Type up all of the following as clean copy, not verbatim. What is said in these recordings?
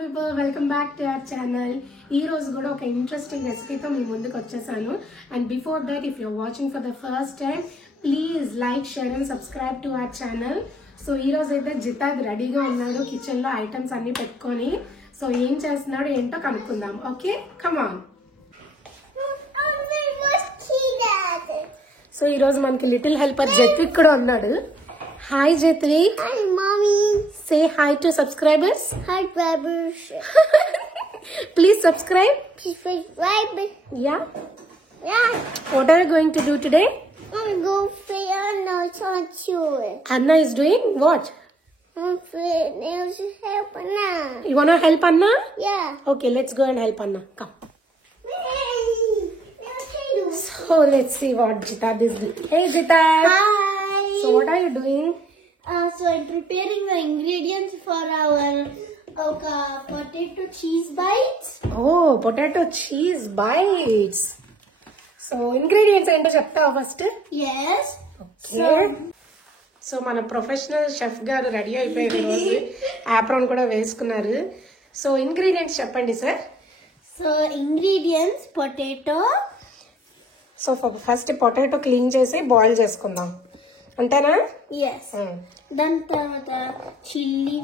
people, welcome back to our channel. Ee roju kuda oka interesting recipe tho mee munduku vachesanu. And before that, if you're watching for the first time, please like, share and subscribe to our channel. So ee roju aithe Jitad ready ga unnadu kitchen lo items anni pettukoni. So em chestunnadu ento kanukundam. Okay, come on. So ee roju manaki little helper Jatvik kuda unnadu. Hi Jatvik. Hi mommy. Say hi to subscribers. Hi subscribers. Please subscribe. Please subscribe. Yeah. Yeah. What are you going to do today? I'm going for Anna to Anna is doing what? I'm nails help Anna. You wanna help Anna? Yeah. Okay, let's go and help Anna. Come. So let's see what Jitad is doing. Hey Jitad. Hi. So what are you doing? So I'm preparing the ingredients for our potato cheese bites. Oh, potato cheese bites. So ingredients ento cheptava first? Yes. Okay. So మన professional chef గారు ready అయిపోయారు ఈ రోజు. Apron కూడా వేసుకున్నారు. So ingredients చెప్పండి sir. So ingredients potato. So first potato clean చేసి boil చేసుకుందాం అంతేనా? Yes. Then chili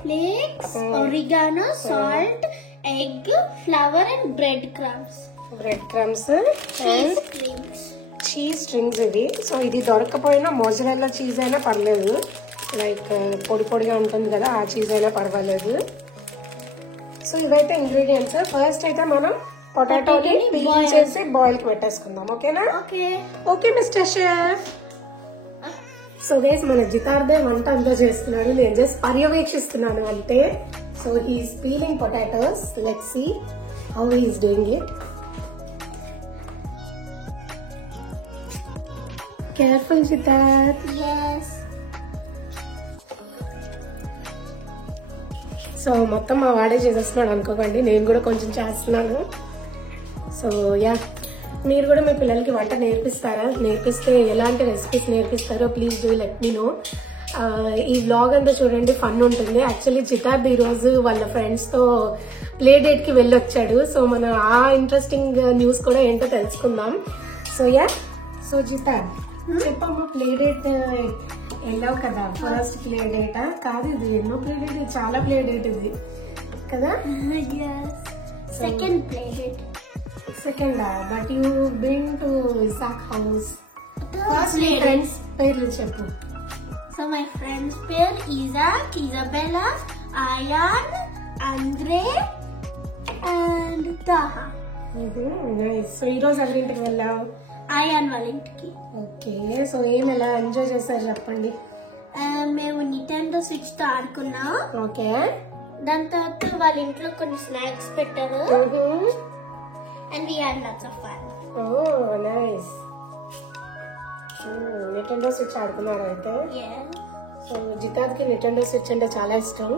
flakes, oregano, salt, egg, flour and breadcrumbs. Bread crumbs Cheese and strings. Cheese strings ఇవి. సో ఇది దొరకపోయినా మోజరెల్లా చీజ్ అయినా పర్లేదు, like పొడి పొడిగా ఉంటుంది కదా, ఆ చీజ్ అయినా పర్వాలేదు. సో ఇవైతే ఇంగ్రీడియంట్స్. ఫస్ట్ అయితే మనం పొటాటోని పీల్ చేసి బాయిల్ కి పెట్టేసుకుందాం. ఓకేనా? Okay. Okay mister chef. So guys మన జితార్దే వంట అంతా చేస్తున్నాడు, నేను జస్ట్ పర్యవేక్షిస్తున్నాను అంతే. So he's peeling potatoes. Let's see how he's doing it. Careful Jitar. Yes. So మొత్తం మా వాడే చేసేస్తున్నాడు అనుకోకండి, నేను కూడా కొంచెం చేస్తున్నాను. సో యా, మీరు కూడా మీ పిల్లలకి వంట నేర్పిస్తారా? నేర్పిస్తే ఎలాంటి రెసిపీస్ నేర్పిస్తారో please do let me know. ఈ వ్లాగ్ అంతా చూడండి, ఫన్ ఉంటుంది. యాక్చువల్లీ జితాద్ ఈ రోజు వాళ్ళ ఫ్రెండ్స్ తో ప్లే డేట్ కి వెళ్ళొచ్చాడు. సో మనం ఆ ఇంట్రెస్టింగ్ న్యూస్ కూడా ఏంటో తెలుసుకుందాం. సో యా, సో జితాద్ చెప్పమ్మా, ప్లే డేట్ వెళ్ళావు కదా, ఫస్ట్ ప్లే డేటా కాదు ఇది, ఎన్నో ప్లే డేట్, ఇది చాలా ప్లే డేట్ ఇది కదా? Yes. Second plate. Second, but you been to Isaac house. First plate. Friends పేర్లు చెప్పు. So my friends pair Isaac, Isabella, Ayan, Andre and Taha. Nice. So ఈ రోజు ఎవరింటికి వెళ్ళావు? Ayan వాళ్ళింటికి. ఓకే. సో ఏం ఎలా ఎంజాయ్ చేశారు చెప్పండి. మేము నిటెండో స్విచ్ తో ఆడుకున్నాం. ఓకే. దాని తర్వాత వాళ్ళ ఇంట్లో కొన్ని స్నాక్స్ పెట్టారు. And we had lots of fun. Oh nice. Nintendo Switch ఆడుకున్నారు అయితే. Yeah. సో జితాద్ కి నిటెండో స్విచ్ అంటే చాలా ఇష్టం.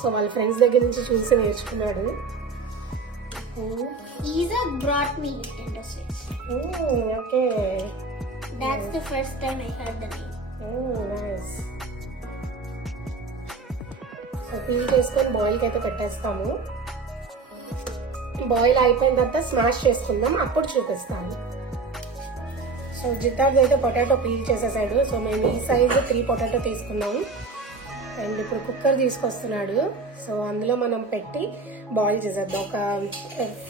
సో వాళ్ళ ఫ్రెండ్స్ దగ్గర నుంచి చూసి నేర్చుకున్నాడు. Isaac brought me Nintendo Switch. Okay. That's the first time I heard the name. Nice. So peel చేసుకొని బాయిల్ కి అయితే పెట్టేస్తాము. బాయిల్ అయిపోయిన తర్వాత స్మాష్ చేసుకుందాం, అప్పుడు చూపిస్తాను. సో జితాద్ అయితే పొటాటో పీల్ చేసేసాడు. సో మేము ఈ సైజు 3 పొటాటో తీసుకున్నాము. అండ్ ఇప్పుడు కుక్కర్ తీసుకొస్తున్నాడు. సో అందులో మనం పెట్టి బాయిల్ చేసేద్దాం. ఒక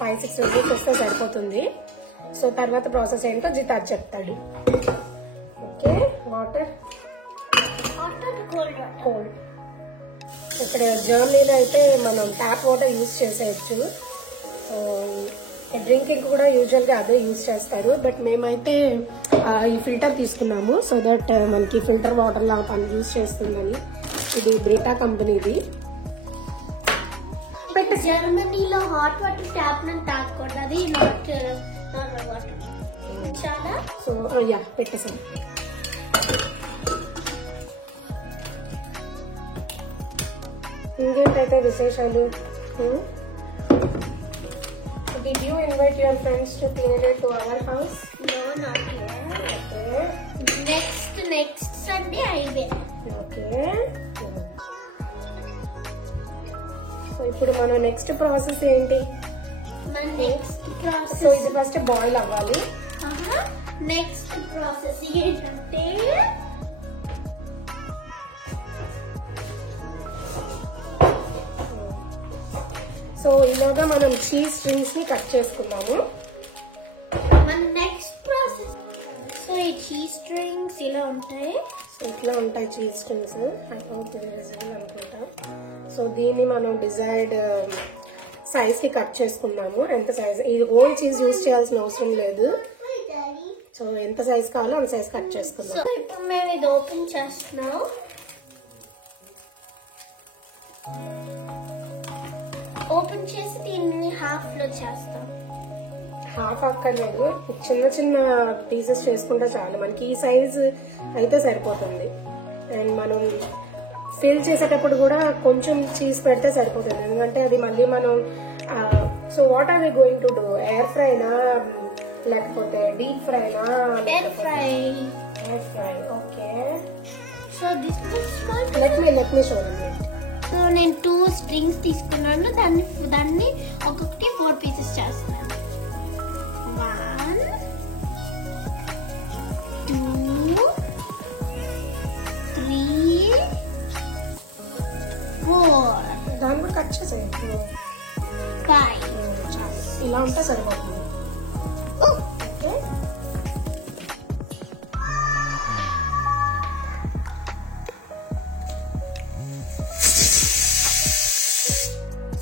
5-6 విజిల్స్ వస్తే సరిపోతుంది. సో తర్వాత ప్రాసెస్ ఏంటో జితాద్ చెప్తాడు. ఓకే. Water cold. ఇక్కడ జర్మనీలో అయితే మనం ట్యాప్ వాటర్ యూజ్ చేసేయచ్చు. డ్రింకింగ్ కూడా యూజువల్ గా అదే యూజ్ చేస్తారు, బట్ మేమైతే ఈ ఫిల్టర్ తీసుకున్నాము. సో దట్ మనకి ఫిల్టర్ వాటర్ లా పని యూజ్ చేస్తుందని. ఇది బ్రిటా కంపెనీది. జర్మనీలో హాట్ వాటర్ ట్యాప్ నుంచి తాగకూడదు, అది నార్మల్ వాటర్. చాలా. సో యా, పెట్టేసాను. ఇంకేంటైతే విశేషాలు? Did you invite your friends to Pinade to our house? No, not yet. Okay. Next Sunday I will. Okay. So ఇప్పుడు మనం నెక్స్ట్ ప్రాసెస్ ఏంటి? మన నెక్స్ట్ ప్రాసెస్ సో ఇది ఫస్ట్ బాయిల్ అవ్వాలి. Next process ఏంటంటే so ఇలాగా మనం చీజ్ స్ట్రింగ్స్ ని కట్ చేసుకున్నాము. మన నెక్స్ట్ ప్రాసెస్ సో ఈ చీజ్ స్ట్రింగ్స్ ఇలా ఉంటాయి. సో ఇట్లా ఉంటాయి చీజ్ స్ట్రింగ్స్. అనుకుంటా. సో దీన్ని మనం డిజైర్డ్ సైజ్ కి కట్ చేసుకున్నాము. ఎంత సైజ్, ఇది హోల్ చీజ్ యూజ్ చేయాల్సిన అవసరం లేదు. సో ఎంత సైజ్ కావాలో అంత సైజ్ కట్ చేసుకున్నాం. సో ఇప్పుడు మేము ఇది ఓపెన్ చేస్తున్నాం. ఓపెన్ చేసి దీన్ని హాఫ్ లో చేస్తాం. హాఫ్ అక్కర్లేదు, చిన్న చిన్న పీసెస్ చేసుకుంటే చాలు. మనకి ఈ సైజ్ అయితే సరిపోతుంది. అండ్ మనం ఫిల్ చేసేటప్పుడు కూడా కొంచెం చీజ్ పెడితే సరిపోతుంది, ఎందుకంటే అది మళ్ళీ మనం. So what are we going to do? Air ఫ్రైనా లేకపోతే డీప్ ఫ్రైనా? Air fry. Air fry. Okay. So this let me show you. So నేను 2 స్ట్రింగ్స్ తీసుకున్నాను. దాన్ని ఒక్కొక్కటి 4 పీసెస్ చేస్తున్నాను. 1 2 3 4 దాన్ని కూడా కట్ చేసేది 5. ఇలా ఉంటే సరిపోతుంది. ఓకే.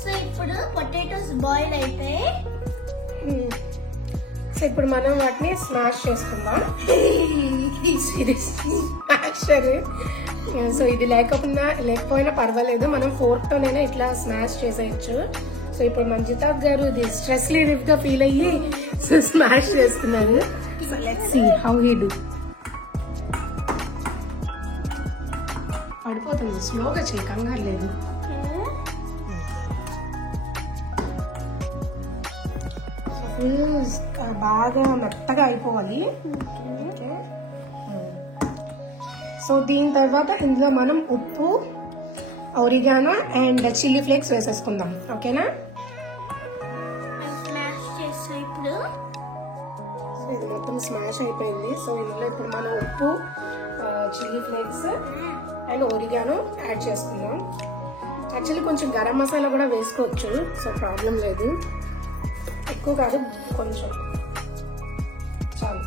సో ఇప్పుడు పొటాటోస్ బాయిల్ అయిపోయి సో ఇప్పుడు మనం వాటిని స్మాష్ చేసుకుందాం. ఇది స్మాషర్. సో ఇది లేకపోయినా పర్వాలేదు, మనం ఫోర్క్ తోనైనా ఇట్లా స్మాష్ చేసేయచ్చు. సో ఇప్పుడు మన జితాబ్ గారు ఇది స్ట్రెస్ రిలీఫ్ గా ఫీల్ అయ్యి స్మాష్ చేస్తున్నారు. So let's see how he do. పడిపోతుంది, స్లోగా చేయి, కంగారు లేదు. బాగా మెత్తగా అయిపోవాలి. సో దీని తర్వాత ఇందులో మనం ఉప్పు, ఒరిగానో అండ్ చిల్లీ ఫ్లేక్స్ వేసేసుకుందాం. ఓకేనా? స్మాష్ చేస్తా ఇప్పుడు. సో ఇది మొత్తం స్మాష్ అయిపోయింది. సో ఇందులో ఇప్పుడు మనం ఉప్పు, chilli flakes and oregano add చేసుకుందాం. యాక్చువల్లీ కొంచెం గరం మసాలా కూడా వేసుకోవచ్చు, సో ప్రాబ్లం లేదు. ఎక్కువ కాదు, కొంచెం చాలు.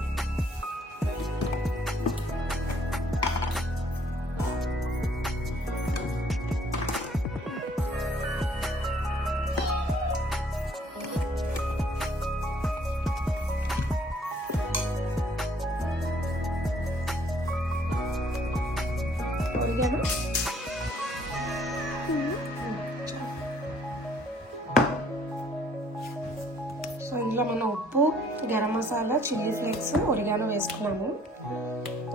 సో ఇందులో మనం ఉప్పు, garam masala, chilli flakes, oregano వేసుకున్నాము.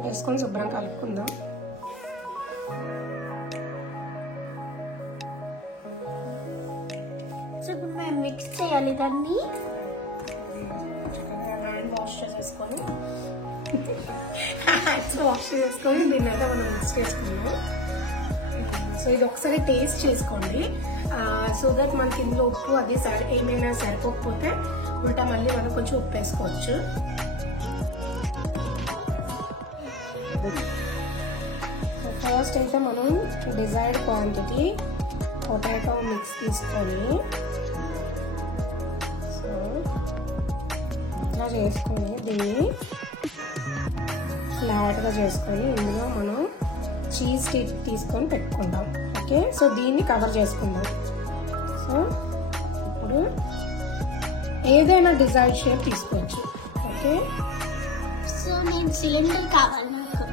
వేసుకొని శుభ్రం కలుపుకుందాం. సో ఇప్పుడు మేము మిక్స్ చేయాలి దాన్ని. హ్యాండ్ వాష్ చేసేసుకొని దీన్ని అయితే మనం మిక్స్ చేసుకున్నాం. సో ఇది ఒకసారి టేస్ట్ చేసుకోండి. సో దట్ మనకి ఇందులో ఉప్పు అది ఏమైనా సరిపోకపోతే ఉల్టా మళ్ళీ మనం కొంచెం ఉప్పు వేసుకోవచ్చు. సో ఫస్ట్ అయితే మనం డిజైర్డ్ క్వాంటిటీ పొటాటో మిక్స్ తీసుకొని సో ఇట్లా చేసుకొని దీన్ని ఫ్లాట్గా చేసుకొని ఇందులో మనం చీజ్ స్టిక్ తీసుకొని పెట్టుకుందాం. ఓకే. సో దీన్ని కవర్ చేసుకుందాం. సో ఇప్పుడు ఏదైనా డిజైన్ షేప్ తీసుకోవచ్చు. ఓకే. సో నేను సిలిండర్ కావాలి నాకు.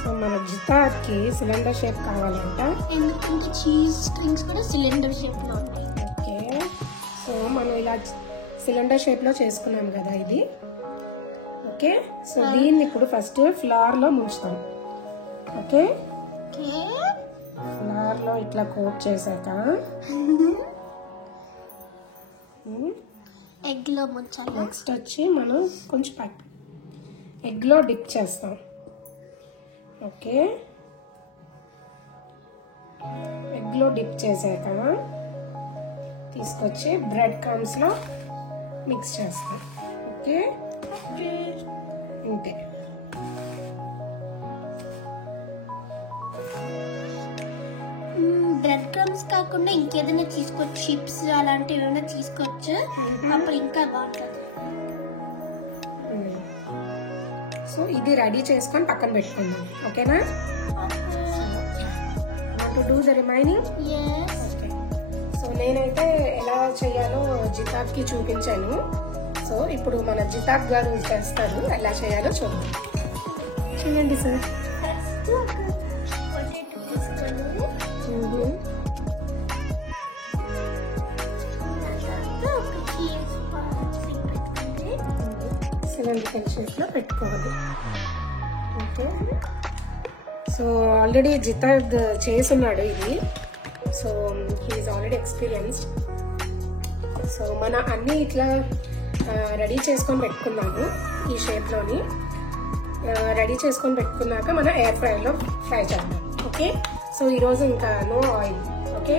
సో మన జితాకి సిలిండర్ షేప్ కావాలంట, ఎందుకంటే చీజ్ స్ట్రింగ్స్ కూడా సిలిండర్ షేప్ లో ఉంటాయి. ఓకే. సో మనం ఇలా సిలిండర్ షేప్ లో చేసుకున్నాం కదా ఇది. ఓకే. సో దీన్ని ఇప్పుడు ఫస్ట్ ఫ్లవర్ లో ముంచుతాం. ఓకే. ఫ్లవర్ లో ఇట్లా కోట్ చేశాక ఎగ్ లో ముంచాలి. నెక్స్ట్ వచ్చి మనం కొంచెం ఎగ్ లో డిప్ చేస్తాం. ఓకే. ఎగ్లో డిప్ చేసాక తీసుకొచ్చి బ్రెడ్ క్రమ్స్లో మిక్స్ చేస్తాం. ఓకే, అంతే. బ్రెడ్ క్రమ్స్ కాకుండా ఇంకేదైనా తీసుకోవచ్చు, చిప్స్ అలాంటివి ఏమైనా తీసుకోవచ్చు, అప్పుడు ఇంకా బాగుంటుంది. సో ఇది రెడీ చేసుకొని పక్కన పెట్టుకుందాం. ఓకేనా? To do the remaining. Okay, so నేనైతే ఎలా చేయాలో జితాబ్కి చూపించాను. సో ఇప్పుడు మన జితాబ్ గారు చేస్తారు, ఎలా చేయాలో చూద్దాం. చూడండి సార్. సిలిండ్రికల్ షేప్లో పెట్టుకోవాలి. ఓకే, సో ఆల్రెడీ జితాబ్ చేసున్నాడు ఇది. So he is already experienced. So మన అన్నీ ఇట్లా రెడీ చేసుకొని పెట్టుకున్నాము ఈ షేప్లోని. రెడీ చేసుకొని పెట్టుకున్నాక మన ఎయిర్ ఫ్రైలో ఫ్రై చేద్దాం. ఓకే, సో ఈరోజు ఇంకా no oil. Okay,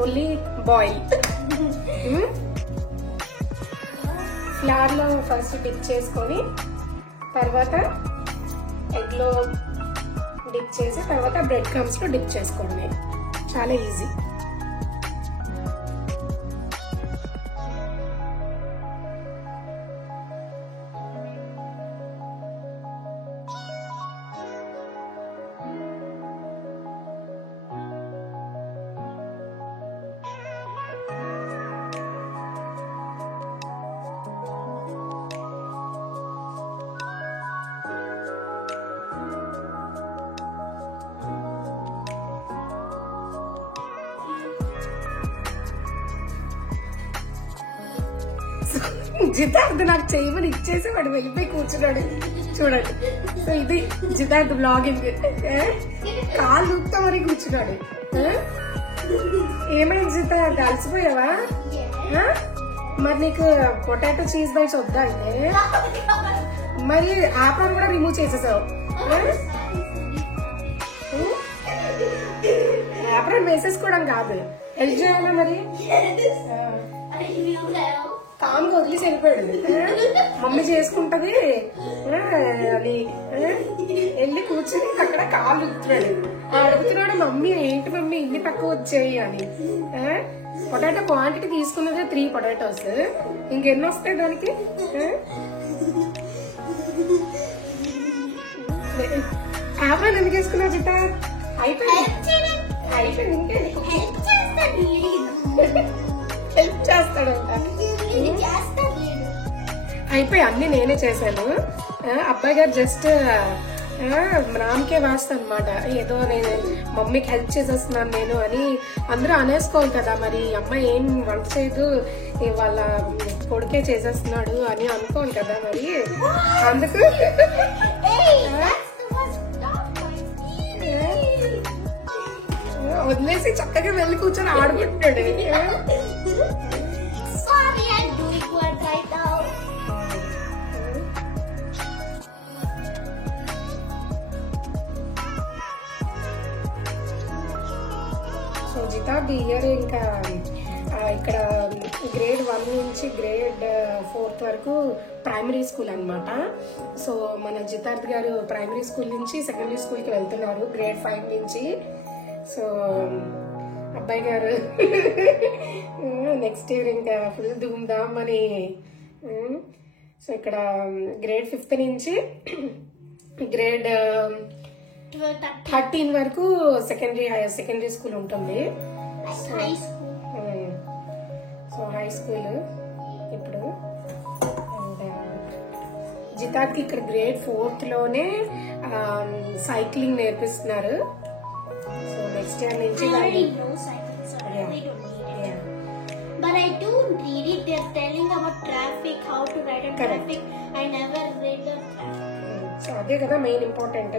only boil. ఫ్లవర్లో ఫస్ట్ డిప్ చేసుకొని తర్వాత ఎగ్లో డిప్ చేసి తర్వాత బ్రెడ్ క్రమ్స్లో డిప్ చేసుకోవడమే. చాలా ఈజీ. జితార్థ్ నాకు చేయమని ఇచ్చేసి వాడు వెళ్ళిపోయి కూర్చున్నాడు. చూడండి, సో ఇది జితార్థ్ బ్లాగింగ్. కాలు దుక్కుతామని కూర్చున్నాడు. ఏమైంది జితార్థ్, అలసిపోయావా? మరి నీకు పొటాటో చీజ్ బైట్స్ వద్దా అంటే మరి ఆపర్ కూడా రిమూవ్ చేసేసావు. ఆపరన్ వేసేసుకోవడం కాదు, హెల్ప్ చేయాలా మరి? కామ్గా వదిలేసి వెళ్ళిపోయాడు. మమ్మీ చేసుకుంటది అది వెళ్ళి కూర్చొని అక్కడ కాలు రుతున్నాడు. అడుగుతున్నాడు, మమ్మీ ఏంటి మమ్మీ ఇన్ని తక్కువ వచ్చాయి అని. పొటాటో క్వాంటిటీ తీసుకున్నది 3 పొటాటోస్, ఇంకెన్ని వస్తాయి దానికి? ఆపరేట్ ఎందుకు వేసుకున్నావు జితా? అయిపోయింది ఇంకే హెల్ప్ చేస్తాడంట. అయిపోయి అన్ని నేనే చేశాను. అబ్బాయి గారు జస్ట్ నామకే వాస్తా అనమాట. ఏదో నేను మమ్మీకి హెల్ప్ చేసేస్తున్నాను నేను అని అందరూ అనేసుకోవాలి కదా. మరి అమ్మాయి ఏం వంట చేయదు, వాళ్ళ కొడుకే చేసేస్తున్నాడు అని అనుకోవాలి కదా. మరి అందుకు వదిలేసి చక్కగా వెళ్ళి కూర్చొని ఆడుకుంటాడు. సో జితాబ్ ఇయర్ ఇంకా ఇక్కడ గ్రేడ్ 1 నుంచి గ్రేడ్ 4 వరకు ప్రైమరీ స్కూల్ అనమాట. సో మన జితార్థ్ గారు ప్రైమరీ స్కూల్ నుంచి సెకండరీ స్కూల్కి వెళ్తున్నారు గ్రేడ్ 5 నుంచి. సో అబ్బాయి గారు నెక్స్ట్ ఇయర్ ఇంకా ఫుల్ ధూమ్ధామ్ అని. సో ఇక్కడ గ్రేడ్ 5 నుంచి గ్రేడ్ 13 వరకు సెకండరీ స్కూల్ ఉంటుంది. సో హై స్కూల్ ఇప్పుడు. జితాద్కి ఇక్కడ గ్రేడ్ 4th లోనే సైక్లింగ్ నేర్పిస్తున్నారు. సో నెక్స్ట్ ఇయర్ నుంచి But I don't read it. They're telling about traffic, how to ride in traffic. I never read the traffic. So అదే కదా main important.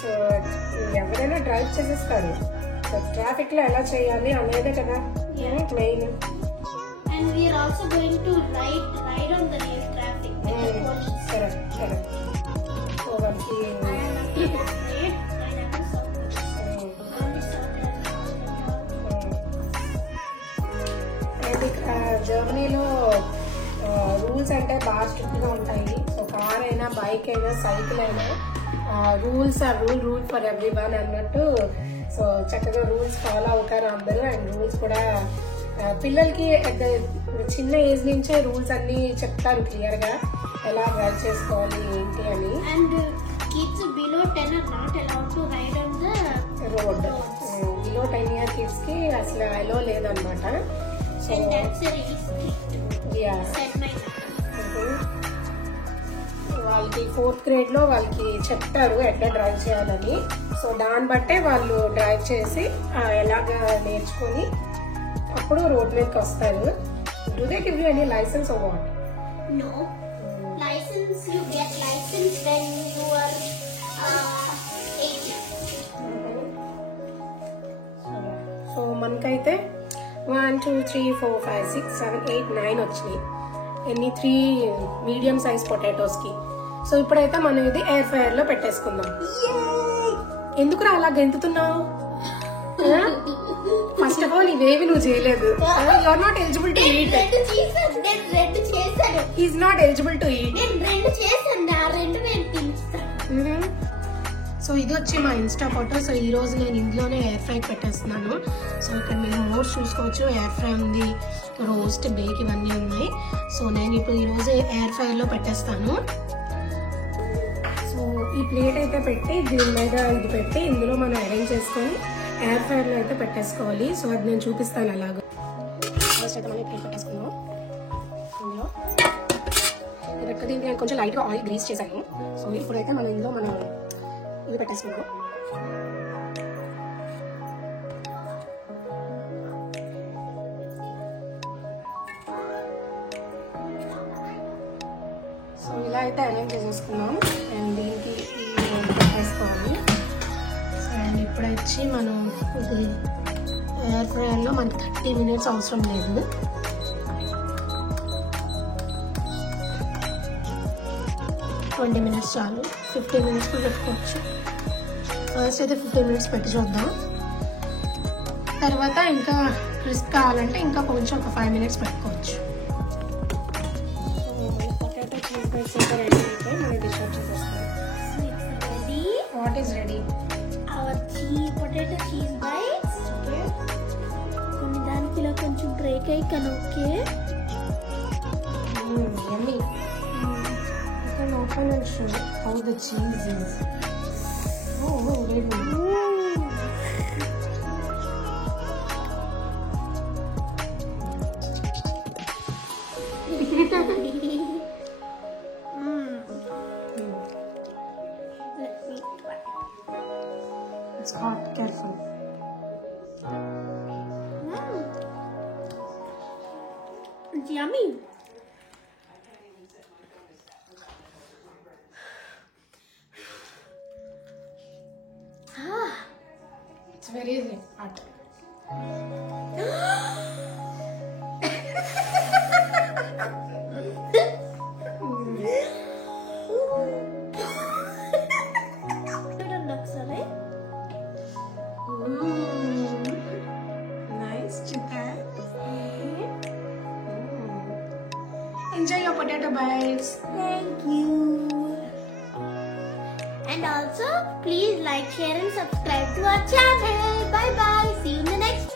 So ఎవరైనా drive చేసేస్తారు, so traffic లో ఎలా చేయాలి అనేది కదా main. And we are also going to ride on the real traffic with the police. Correct. So I am not afraid. I never saw police. Only saw ఫ్యామిలీలో rules అంటే బాగా స్ట్రిక్ట్గా ఉంటాయి. సో కార్ అయినా, బైక్ అయినా, cycle అయినా rules are rule for everyone అన్నట్టు. So చక్కగా రూల్స్ ఫాలో అవుతారు అందరూ. అండ్ రూల్స్ కూడా పిల్లలకి చిన్న ఏజ్ నుంచే రూల్స్ అన్ని చెప్తారు క్లియర్ గా, ఎలా డ్రైవ్ చేసుకోవాలి ఏంటి అని. And kids below 10 are not allowed to ride on the road below 10 year kids కి అసలు అలో లేదన్నమాట. So and that's a really strict. Said my వాళ్ళకి 4th grade లో వాళ్ళకి చెప్తారు ఎట్లా డ్రైవ్ చేయాలని. సో దాన్ని బట్టే వాళ్ళు డ్రైవ్ చేసి ఎలాగా నేర్చుకొని అప్పుడు రోడ్ మీదకి వస్తారు. Do they give you any licence or what? No. License, you get license when you are 8. So మనకైతే 1 2 3 4 5 6 7 8 9 వచ్చినాయి. ఎన్ని 3 మీడియం సైజ్ పొటాటోస్ కి. సో ఇప్పుడైతే మనం ఇది ఎయిర్ ఫ్రైయర్ లో పెట్టేసుకుందాం. ఎందుకురా అలా గెంతుతున్నావు? ఫస్ట్ ఆఫ్ ఆల్ ఇవేవి నువ్వు చేయలేదు. You're not eligible to eat. రెండు చేశాను. Is not eligible to eat. నేను రెండు చేశాను. ఆ రెండు నేను తినేస్తాను. సో ఇది వచ్చి మా ఇన్స్టా ఫోటో. సో ఈ రోజు నేను ఇంట్లోనే ఎయిర్ ఫ్రై పెట్టేస్తున్నాను. సో ఇక్కడ మీరు మోస్ట్ చూసుకోవచ్చు, ఎయిర్ ఫ్రై ఉంది, రోస్ట్, బేక్ ఇవన్నీ ఉన్నాయి. సో నేను ఇప్పుడు ఈరోజు ఎయిర్ ఫ్రైయర్ లో పెట్టేస్తాను. సో ఈ ప్లేట్ అయితే పెట్టి దీని మీద ఇది పెట్టి ఇందులో మనం అరేంజ్ చేసుకొని ఎయిర్ ఫ్రైయర్ లో అయితే పెట్టేసుకోవాలి. సో అది నేను చూపిస్తాను అలాగా. ఫస్ట్ అయితే మనం ప్లేట్ పెట్టేసుకున్నాం. ఇందులో ఇది దీనికి నేను కొంచెం లైట్గా ఆయిల్ గ్రీస్ చేశాను. సో ఇప్పుడైతే మనం ఇందులో మనం ఇది పెట్టేసుకున్నాం. సో ఇలా అయితే అరేంజ్ చేసేసుకున్నాం. అండ్ దీనికి పెట్టేసుకోవాలి. అండ్ ఇప్పుడు వచ్చి మనం ఇది ఎయిర్ ఫ్రైయర్లో మనకి 30 minutes అవసరం లేదు. 20 minutes చాలు. 15 minutes కూడా పెట్టుకోవచ్చు. ఫస్ట్ అయితే 15 minutes పెట్టి చూద్దాం. తర్వాత ఇంకా క్రిస్ప్ కావాలంటే ఇంకా కొంచెం ఒక 5 minutes పెట్టుకోవచ్చు. పొటాటో చీజ్ బైట్స్ అయితే రెడీ అయితే మనం డిష్ అవుట్ చేసేస్తాం. Ready? What is ready? Our potato cheese bites. Okay. కొన్ని దానికిలో కొంచెం బ్రేక్ అయ్యి కానీ okay. Yummy. You can open and show how the cheese is. Oh, very good. Let me try. It's hot, careful. It's yummy. It's very hot. Nice, Chita. Enjoy your potato bites. Thank you. And also, please like, share and subscribe to our channel. Bye bye. See you in the next